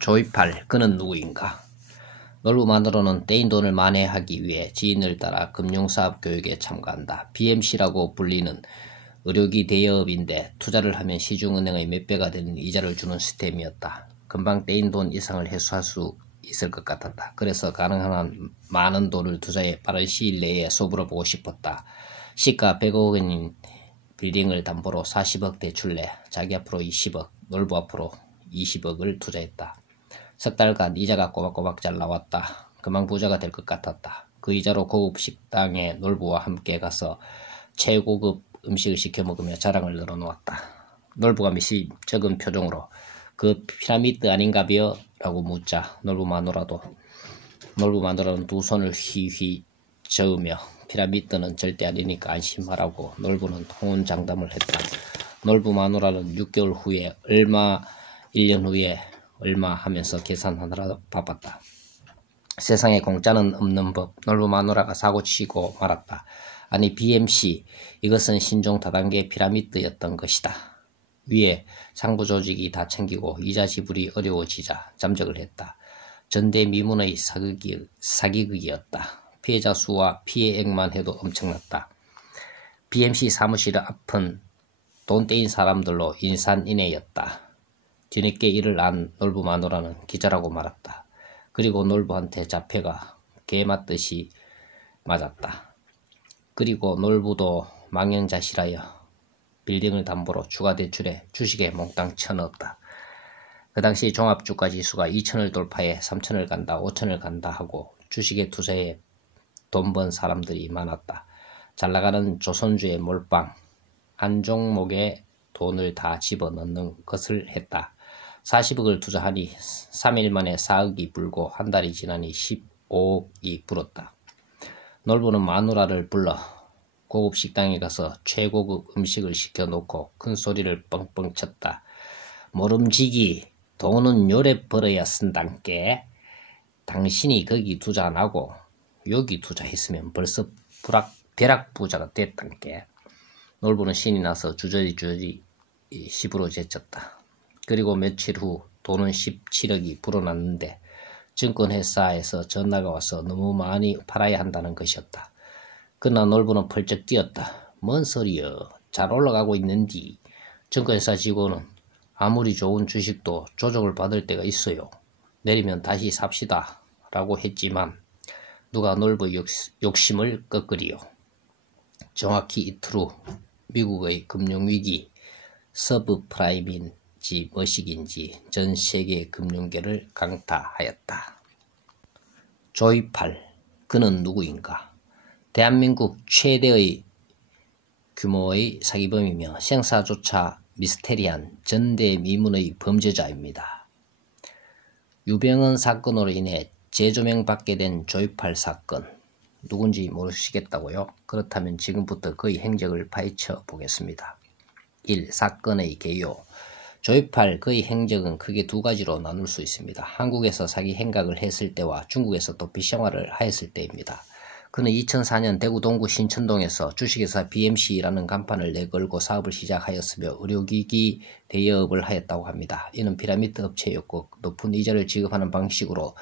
조이팔 그는 누구인가? 놀부만으로는 떼인 돈을 만회하기 위해 지인을 따라 금융사업 교육에 참가한다. BMC라고 불리는 의료기 대여업인데 투자를 하면 시중은행의 몇 배가 되는 이자를 주는 시스템이었다. 금방 떼인 돈 이상을 회수할 수 있을 것 같았다. 그래서 가능한 한 많은 돈을 투자해 빠른 시일 내에 소불어 보고 싶었다. 시가 100억 원인 빌딩을 담보로 40억 대출 내 자기 앞으로 20억, 놀부 앞으로 20억을 투자했다. 석 달간 이자가 꼬박꼬박 잘 나왔다. 그만 부자가 될 것 같았다. 그 이자로 고급 식당에 놀부와 함께 가서 최고급 음식을 시켜 먹으며 자랑을 늘어놓았다. 놀부가 미심쩍은 표정으로 그 피라미드 아닌가벼? 라고 묻자 놀부마누라는 두 손을 휘휘 저으며 피라미드는 절대 아니니까 안심하라고 놀부는 호언장담을 했다. 놀부마누라는 6개월 후에 얼마, 1년 후에 얼마 하면서 계산하느라 바빴다. 세상에 공짜는 없는 법. 놀부마누라가 사고치고 말았다. 아니 BMC, 이것은 신종 다단계 피라미드였던 것이다. 위에 상부 조직이 다 챙기고 이자 지불이 어려워지자 잠적을 했다. 전대미문의 사기극이었다. 피해자 수와 피해액만 해도 엄청났다. BMC 사무실 앞은 돈 떼인 사람들로 인산인해였다. 뒤늦게 이를 안 놀부마누라는 기자라고 말았다. 그리고 놀부한테 잡혀가 개 맞듯이 맞았다. 그리고 놀부도 망연자실하여 빌딩을 담보로 추가 대출에 주식에 몽땅 쳐넣었다. 그 당시 종합주가지수가 2,000을 돌파해 3,000을 간다, 5,000을 간다 하고 주식에 투자해 돈 번 사람들이 많았다. 잘나가는 조선주의 몰빵, 한 종목에 돈을 다 집어넣는 것을 했다. 40억을 투자하니 3일 만에 4억이 불고 한 달이 지나니 15억이 불었다. 놀부는 마누라를 불러 고급 식당에 가서 최고급 음식을 시켜놓고 큰 소리를 뻥뻥 쳤다. 모름지기, 돈은 요래 벌어야 쓴단께. 당신이 거기 투자 안 하고 여기 투자했으면 벌써 벼락부자가 됐단께. 놀부는 신이 나서 주저리 시부로 제쳤다. 그리고 며칠 후 돈은 17억이 불어났는데 증권회사에서 전화가 와서 너무 많이 팔아야 한다는 것이었다. 그러나 놀부는 펄쩍 뛰었다. 뭔 소리여. 잘 올라가고 있는디. 증권회사 직원은 아무리 좋은 주식도 조정을 받을 때가 있어요. 내리면 다시 삽시다. 라고 했지만 누가 놀부 욕심을 꺾으리요. 정확히 이틀 후 미국의 금융위기 서브프라임인지 뭐시기인지 전 세계 금융계를 강타하였다. 조이팔, 그는 누구인가? 대한민국 최대의 규모의 사기범이며 생사조차 미스테리한 전대미문의 범죄자입니다. 유병헌 사건으로 인해 재조명받게 된 조이팔 사건, 누군지 모르시겠다고요? 그렇다면 지금부터 그의 행적을 파헤쳐 보겠습니다. 1. 사건의 개요. 조이팔 그의 행적은 크게 두 가지로 나눌 수 있습니다. 한국에서 사기 행각을 했을 때와 중국에서 도피 생활을 하였을 때입니다. 그는 2004년 대구 동구 신천동에서 주식회사 BMC라는 간판을 내걸고 사업을 시작하였으며 의료기기 대여업을 하였다고 합니다. 이는 피라미드 업체였고 높은 이자를 지급하는 방식으로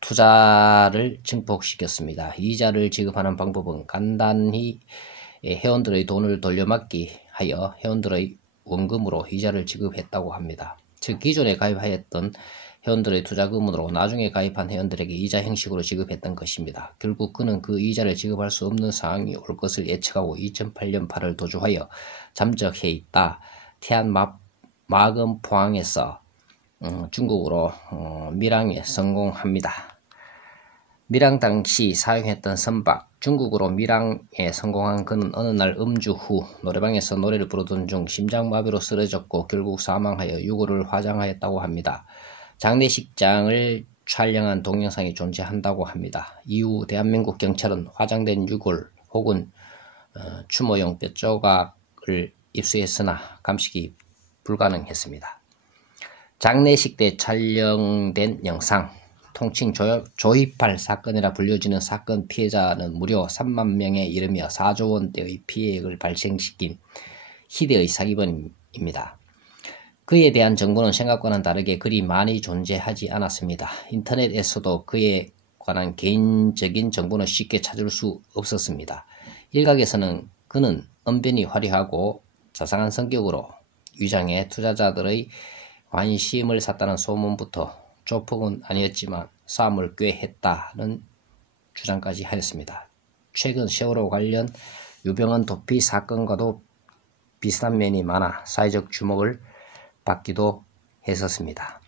투자를 증폭시켰습니다. 이자를 지급하는 방법은 간단히 회원들의 돈을 돌려막기 하여 회원들의 원금으로 이자를 지급했다고 합니다. 즉 기존에 가입하였던 회원들의 투자금으로 나중에 가입한 회원들에게 이자 형식으로 지급했던 것입니다. 결국 그는 그 이자를 지급할 수 없는 상황이 올 것을 예측하고 2008년 8월 도주하여 잠적해 있다. 태안 마금 포항에서 중국으로 밀항에 성공합니다. 밀항 당시 사용했던 선박, 중국으로 밀항에 성공한 그는 어느 날 음주 후 노래방에서 노래를 부르던 중 심장마비로 쓰러졌고 결국 사망하여 유골을 화장하였다고 합니다. 장례식장을 촬영한 동영상이 존재한다고 합니다. 이후 대한민국 경찰은 화장된 유골 혹은 추모용 뼈조각을 입수했으나 감식이 불가능했습니다. 장례식 때 촬영된 영상, 통칭 조이팔 사건이라 불려지는 사건 피해자는 무려 3만 명에 이르며 4조 원대의 피해액을 발생시킨 희대의 사기범입니다. 그에 대한 정보는 생각과는 다르게 그리 많이 존재하지 않았습니다. 인터넷에서도 그에 관한 개인적인 정보는 쉽게 찾을 수 없었습니다. 일각에서는 그는 언변이 화려하고 자상한 성격으로 위장해 투자자들의 관심을 샀다는 소문부터 조폭은 아니었지만 싸움을 꽤 했다는 주장까지 하였습니다. 최근 세월호 관련 유병헌 도피 사건과도 비슷한 면이 많아 사회적 주목을 받기도 했었습니다.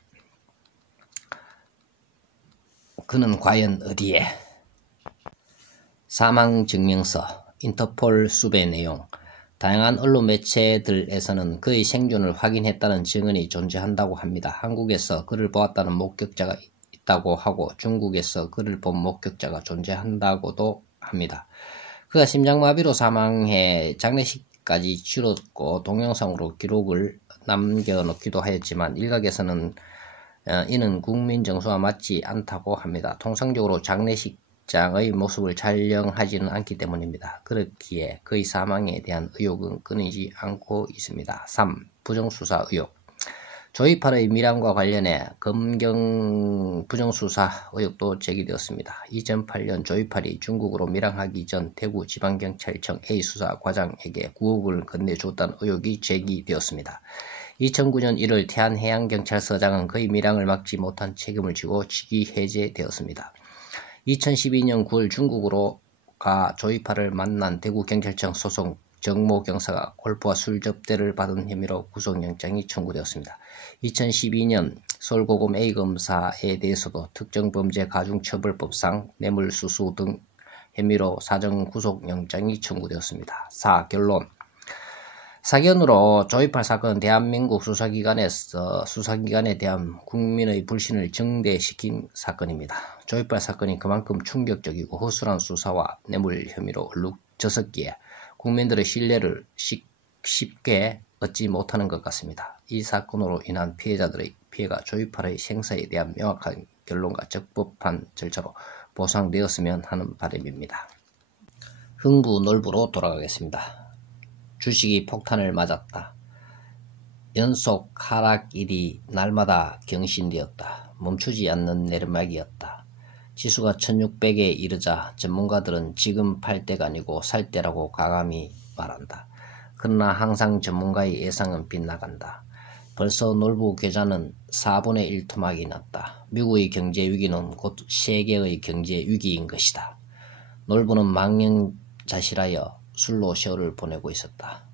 그는 과연 어디에? 사망증명서, 인터폴 수배 내용, 다양한 언론 매체들에서는 그의 생존을 확인했다는 증언이 존재한다고 합니다. 한국에서 그를 보았다는 목격자가 있다고 하고 중국에서 그를 본 목격자가 존재한다고도 합니다. 그가 심장마비로 사망해 장례식까지 치렀고 동영상으로 기록을 남겨놓기도 하였지만 일각에서는 이는 국민 정서와 맞지 않다고 합니다. 통상적으로 장례식장의 모습을 촬영하지는 않기 때문입니다. 그렇기에 그의 사망에 대한 의혹은 끊이지 않고 있습니다. 3. 부정수사 의혹. 조이팔의 밀항과 관련해 검경 부정수사 의혹도 제기되었습니다. 2008년 조이팔이 중국으로 밀항하기 전 대구지방경찰청 A수사 과장에게 9억을 건네줬다는 의혹이 제기되었습니다. 2009년 1월 태안해양경찰서장은 그의 밀항을 막지 못한 책임을 지고 직위 해제되었습니다. 2012년 9월 중국으로 가 조이팔을 만난 대구경찰청 소속 정모 경사가 골프와 술 접대를 받은 혐의로 구속영장이 청구되었습니다. 2012년 서울고검 A검사에 대해서도 특정범죄가중처벌법상 뇌물수수 등 혐의로 사전구속영장이 청구되었습니다. 4. 결론. 사견으로 조이팔 사건은 대한민국 수사기관에 대한 국민의 불신을 증대시킨 사건입니다. 조이팔 사건이 그만큼 충격적이고 허술한 수사와 뇌물 혐의로 얼룩졌었기에 국민들의 신뢰를 쉽게 얻지 못하는 것 같습니다. 이 사건으로 인한 피해자들의 피해가 조이팔의 생사에 대한 명확한 결론과 적법한 절차로 보상되었으면 하는 바람입니다. 흥부 놀부로 돌아가겠습니다. 주식이 폭탄을 맞았다. 연속 하락일이 날마다 경신되었다. 멈추지 않는 내리막이었다. 지수가 1600에 이르자 전문가들은 지금 팔 때가 아니고 살 때라고 과감히 말한다. 그러나 항상 전문가의 예상은 빗나간다. 벌써 놀부 계좌는 4분의 1 토막이 났다. 미국의 경제 위기는 곧 세계의 경제 위기인 것이다. 놀부는 망령자실하여 술로 세월을 보내고 있었다.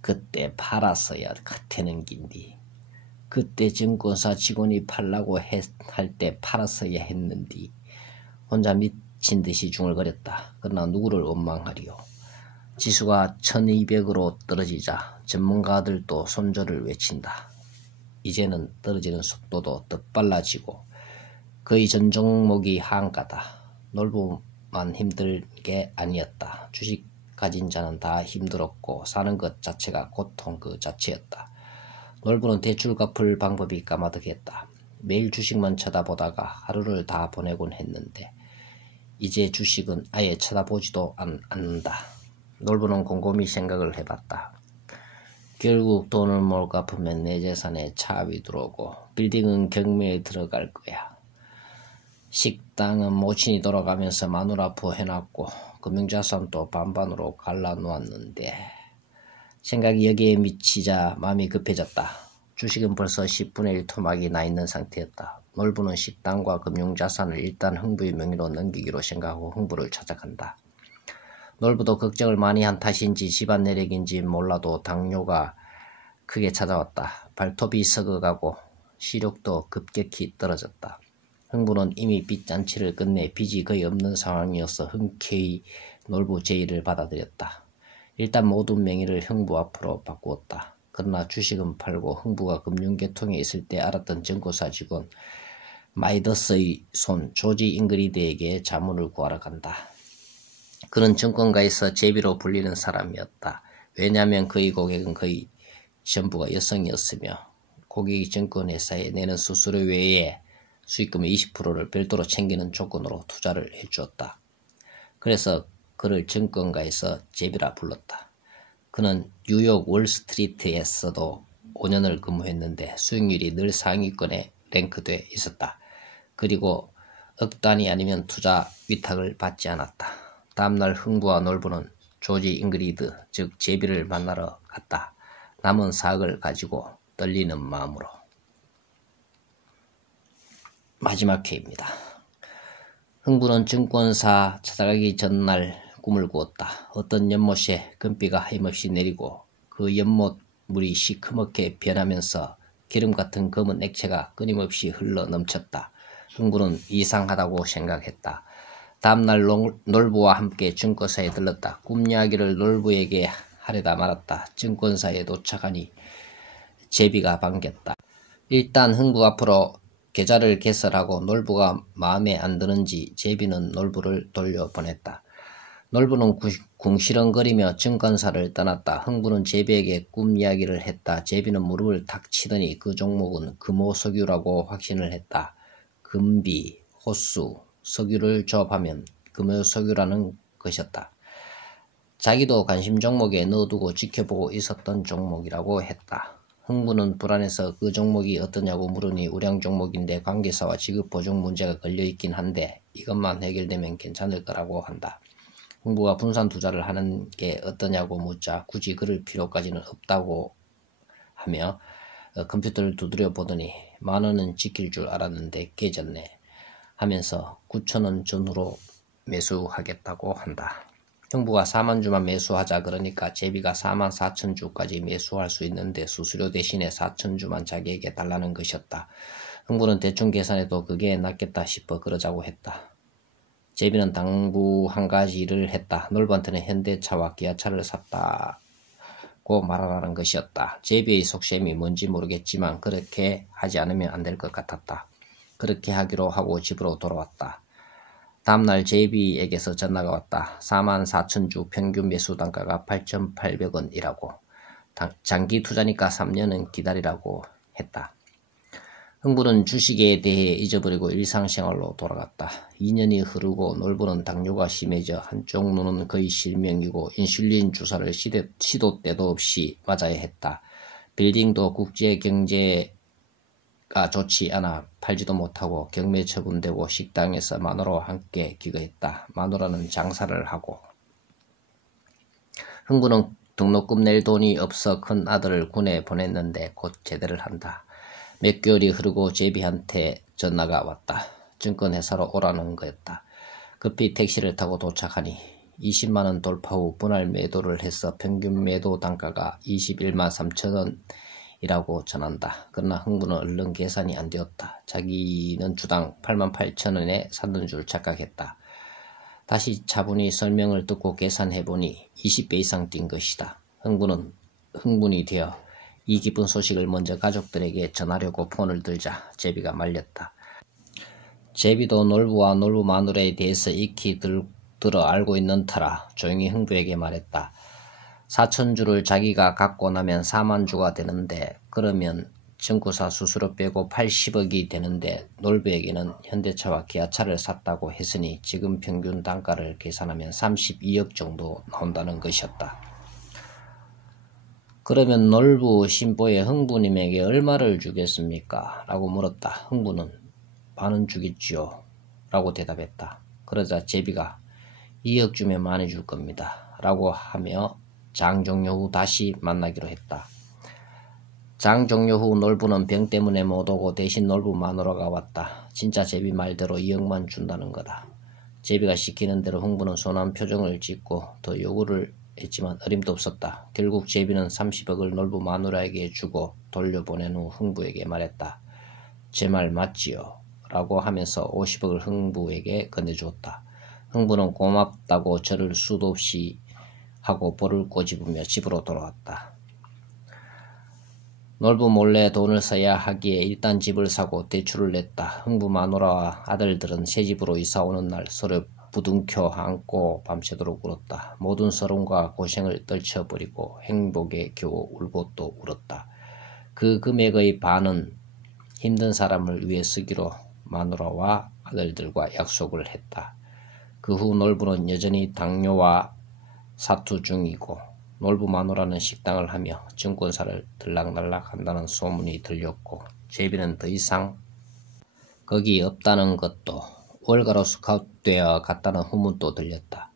그때 팔았어야 겉에는 긴디. 그때 증권사 직원이 팔라고 할 때 팔았어야 했는디. 혼자 미친 듯이 중얼거렸다. 그러나 누구를 원망하리요. 지수가 1200으로 떨어지자 전문가들도 손절을 외친다. 이제는 떨어지는 속도도 더 빨라지고 거의 전 종목이 하한가다. 놀부만 힘들 게 아니었다. 주식 가진 자는 다 힘들었고 사는 것 자체가 고통 그 자체였다. 놀부는 대출 갚을 방법이 까마득했다. 매일 주식만 쳐다보다가 하루를 다 보내곤 했는데 이제 주식은 아예 쳐다보지도 않는다. 놀부는 곰곰이 생각을 해봤다. 결국 돈을 못 갚으면 내 재산에 차압이 들어오고 빌딩은 경매에 들어갈 거야. 식당은 모친이 돌아가면서 마누라 해놨고 금융자산도 반반으로 갈라놓았는데 생각이 여기에 미치자 마음이 급해졌다. 주식은 벌써 10분의 1 토막이 나 있는 상태였다. 놀부는 식당과 금융자산을 일단 흥부의 명의로 넘기기로 생각하고 흥부를 찾아간다. 놀부도 걱정을 많이 한 탓인지 집안 내력인지 몰라도 당뇨가 크게 찾아왔다. 발톱이 썩어가고 시력도 급격히 떨어졌다. 흥부는 이미 빚잔치를 끝내 빚이 거의 없는 상황이어서 흔쾌히 놀부 제의를 받아들였다. 일단 모든 명의를 흥부 앞으로 바꾸었다. 그러나 주식은 팔고 흥부가 금융계통에 있을 때 알았던 증권사 직원 마이더스의 손 조지 잉그리드에게 자문을 구하러 간다. 그는 증권가에서 제비로 불리는 사람이었다. 왜냐하면 그의 고객은 거의 전부가 여성이었으며 고객이 증권회사에 내는 수수료 외에 수익금의 20%를 별도로 챙기는 조건으로 투자를 해주었다. 그래서 그를 증권가에서 제비라 불렀다. 그는 뉴욕 월스트리트에서도 5년을 근무했는데 수익률이 늘 상위권에 랭크돼 있었다. 그리고 억 단위 아니면 투자 위탁을 받지 않았다. 다음날 흥부와 놀부는 조지 잉그리드, 즉 제비를 만나러 갔다. 남은 4억을 가지고 떨리는 마음으로. 마지막 회입니다. 흥부는 증권사 찾아가기 전날 꿈을 꾸었다. 어떤 연못에 금비가 하염없이 내리고 그 연못 물이 시커멓게 변하면서 기름 같은 검은 액체가 끊임없이 흘러 넘쳤다. 흥부는 이상하다고 생각했다. 다음날 놀부와 함께 증권사에 들렀다. 꿈 이야기를 놀부에게 하려다 말았다. 증권사에 도착하니 제비가 반겼다. 일단 흥부 앞으로 계좌를 개설하고 놀부가 마음에 안 드는지 제비는 놀부를 돌려보냈다. 놀부는 궁시렁거리며 증권사를 떠났다. 흥부는 제비에게 꿈 이야기를 했다. 제비는 무릎을 탁 치더니 그 종목은 금호석유라고 확신을 했다. 금비, 호수, 석유를 조합하면 금호석유라는 것이었다. 자기도 관심 종목에 넣어두고 지켜보고 있었던 종목이라고 했다. 흥부는 불안해서 그 종목이 어떠냐고 물으니 우량 종목인데 관계사와 지급 보증 문제가 걸려있긴 한데 이것만 해결되면 괜찮을 거라고 한다. 흥부가 분산 투자를 하는 게 어떠냐고 묻자 굳이 그럴 필요까지는 없다고 하며 컴퓨터를 두드려 보더니 10,000원은 지킬 줄 알았는데 깨졌네 하면서 9,000원 전후로 매수하겠다고 한다. 흥부가 40,000주만 매수하자 그러니까 제비가 44,000주까지 매수할 수 있는데 수수료 대신에 4,000주만 자기에게 달라는 것이었다. 흥부는 대충 계산해도 그게 낫겠다 싶어 그러자고 했다. 제비는 당부 한 가지 일을 했다. 놀부한테는 현대차와 기아차를 샀다고 말하라는 것이었다. 제비의 속셈이 뭔지 모르겠지만 그렇게 하지 않으면 안 될 것 같았다. 그렇게 하기로 하고 집으로 돌아왔다. 다음날 제비에게서 전화가 왔다. 44,000주 평균 매수 단가가 8,800원이라고. 장기 투자니까 3년은 기다리라고 했다. 흥부는 주식에 대해 잊어버리고 일상생활로 돌아갔다. 2년이 흐르고 놀부는 당뇨가 심해져 한쪽 눈은 거의 실명이고 인슐린 주사를 시도 때도 없이 맞아야 했다. 빌딩도 국제경제가 좋지 않아 팔지도 못하고 경매 처분되고 식당에서 마누라와 함께 기거했다. 마누라는 장사를 하고. 흥부는 등록금 낼 돈이 없어 큰 아들을 군에 보냈는데 곧 제대를 한다. 몇 개월이 흐르고 제비한테 전화가 왔다. 증권회사로 오라는 거였다. 급히 택시를 타고 도착하니 20만원 돌파 후 분할 매도를 해서 평균 매도 단가가 21만 3천원이라고 전한다. 그러나 흥부는 얼른 계산이 안 되었다. 자기는 주당 88,000원에 샀는 줄 착각했다. 다시 차분히 설명을 듣고 계산해보니 20배 이상 뛴 것이다. 흥분이 되어 이 기쁜 소식을 먼저 가족들에게 전하려고 폰을 들자 제비가 말렸다. 제비도 놀부와 놀부 마누라에 대해서 익히 들어 알고 있는 터라 조용히 흥부에게 말했다. 4,000주를 자기가 갖고 나면 40,000주가 되는데 그러면 증권사 수수료 빼고 80억이 되는데 놀부에게는 현대차와 기아차를 샀다고 했으니 지금 평균 단가를 계산하면 32억 정도 나온다는 것이었다. 그러면 놀부 신보의 흥부님에게 얼마를 주겠습니까? 라고 물었다. 흥부는 반은 주겠지요. 라고 대답했다. 그러자 제비가 2억 주면 많이 줄 겁니다. 라고 하며 장 종료 후 다시 만나기로 했다. 장 종료 후 놀부는 병 때문에 못 오고 대신 놀부 마누라가 왔다. 진짜 제비 말대로 2억만 준다는 거다. 제비가 시키는 대로 흥부는 순한 표정을 짓고 더 요구를 했지만 어림도 없었다. 결국 제비는 30억을 놀부 마누라에게 주고 돌려보낸 후 흥부에게 말했다. 제 말 맞지요? 라고 하면서 50억을 흥부에게 건네주었다. 흥부는 고맙다고 절을 수도 없이 하고 볼을 꼬집으며 집으로 돌아왔다. 놀부 몰래 돈을 써야 하기에 일단 집을 사고 대출을 냈다. 흥부 마누라와 아들들은 새 집으로 이사오는 날 서로 부둥켜 안고 밤새도록 울었다. 모든 서름과 고생을 떨쳐버리고 행복에 겨우 울고 또 울었다. 그 금액의 반은 힘든 사람을 위해 쓰기로 마누라와 아들들과 약속을 했다. 그 후 놀부는 여전히 당뇨와 사투 중이고 놀부 마누라는 식당을 하며 증권사를 들락날락 한다는 소문이 들렸고 제비는 더 이상 거기 없다는 것도 월가로 스카웃되어 갔다는 후문도 들렸다.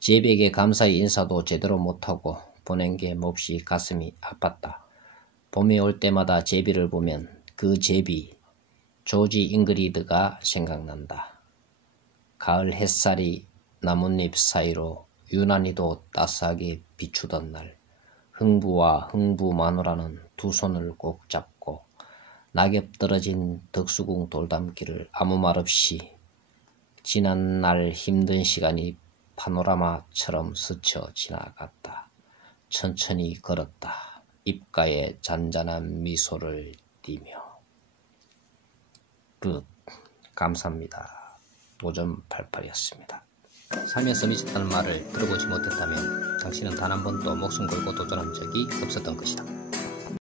제비에게 감사의 인사도 제대로 못하고 보낸 게 몹시 가슴이 아팠다. 봄이 올 때마다 제비를 보면 그 제비 조지 잉그리드가 생각난다. 가을 햇살이 나뭇잎 사이로 유난히도 따스하게 비추던 날 흥부와 흥부 마누라는 두 손을 꼭 잡고 낙엽 떨어진 덕수궁 돌담길을 아무 말 없이 지난 날 힘든 시간이 파노라마처럼 스쳐 지나갔다. 천천히 걸었다. 입가에 잔잔한 미소를 띠며. 끝. 감사합니다. 도전88이었습니다. 살면서 미쳤다는 말을 들어보지 못했다면 당신은 단 한 번도 목숨 걸고 도전한 적이 없었던 것이다.